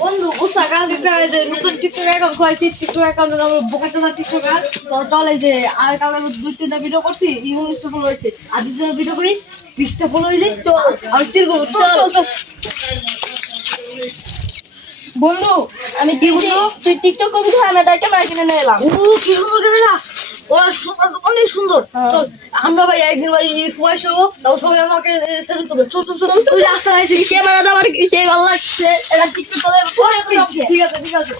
বন্ধু বুঝছা কালকে নতুন টিকটক অ্যাকাউন্ট খুলেছি। টিকটক অ্যাকাউন্টের নাম বোকাচোদা টিকটকার। তো চল এই যে আর কালকে 2-3টা ভিডিও করছি, 19টা ফলো হয়েছে। আর 2টা ভিডিও করি 20টা ফলো হইলে চল আর চিরবো। চল চল বন্ধু আমি কি বন্ধু তুই টিকটক করবি তো আমি এটা ক্যামেরা কিনে নিয়ে এলাম। কি সুন্দর ক্যামেরা, ওরা সুন্দর, অনেক সুন্দর। চল আমরা ভাই একদিন ভাই সবাই যাবো, তাও সবাই আমাকে সেলফি তুলবে। চল চল চল তুই রাস্তা এসে ক্যামেরাটা আমার সেই ভালো লাগছে, এটা টিকটক করে ঠিক আছে ঠিক আছে।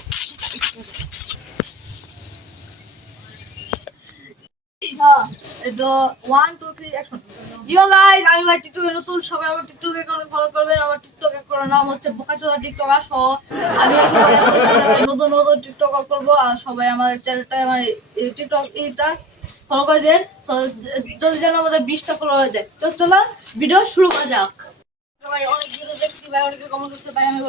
তো 1 2 3 অ্যাকশন। ইয়ো গাইস, আমি ভাই টিকটকে নতুন, সবাই আমার টিকটক অ্যাকাউন্টে ফলো করবেন। আমার টিকটক অ্যাকাউন্টের নাম হচ্ছে বোকাচোদা টিকটকার। সো আমি এখন ভাই আপনাদের সামনে নতুন নতুন টিকটক করব। আর সবাই আমাদের চ্যানেলটা আমার টিকটক এইটা ফলো করে দেন। তো যদি যেন আমাদের 20টা ফলো হয়ে যায়। তো চলো ভিডিও শুরু করা যাক। ভাই অনেক ভিডিও দেখছি ভাই, অনেকে কমেন্ট করতে ভাই আমি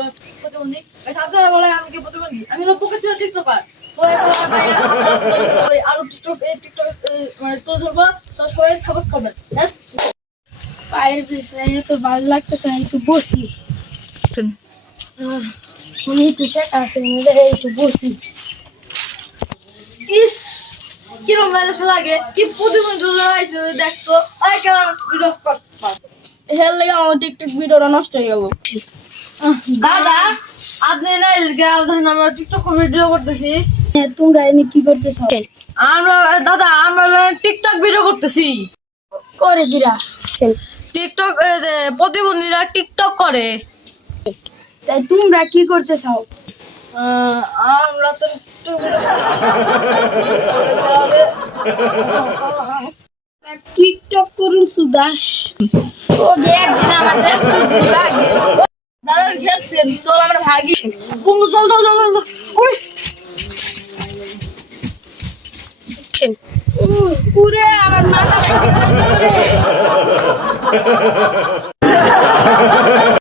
প্রতিবন্ধী। আপনারা বলে আমি কি প্রতিবন্ধী? আমি হলো বোকাচোদা টিকটকার। তো এখন ভাই আরো টিকটক মানে তুলে ধরবো। তো সবাই সাপোর্ট করবেন। পায়ের বিষয়ে তো ভালো লাগতেছে না, একটু বসি। মনে একটু সেট আছে, একটু বসি। ইস কিরম মেজাজ লাগে, কি প্রতিবন্ধী হয়েছে দেখতো। আরে কেমন ভিডিও কর হেল লেগে আমার টিকটক ভিডিওটা নষ্ট হয়ে গেল। দাদা। আপনি না আমরা টিকটক ভিডিও করতেছি। তোমরা এনে কি করতেছ? আমরা দাদা আমরা টিকটক ভিডিও করতেছি। করে দিরা টিকটক প্রতিবন্ধীরা টিকটক করে। তাই তোমরা কি করতে চাও? আমরা তো টিকটক করুন সুদাস। ও দেখ দিনা আমাদের দাদা খেলছেন, চল আমরা ভাগি। বন্ধু চল চল চল চল। ওরে উরে আমার মাথা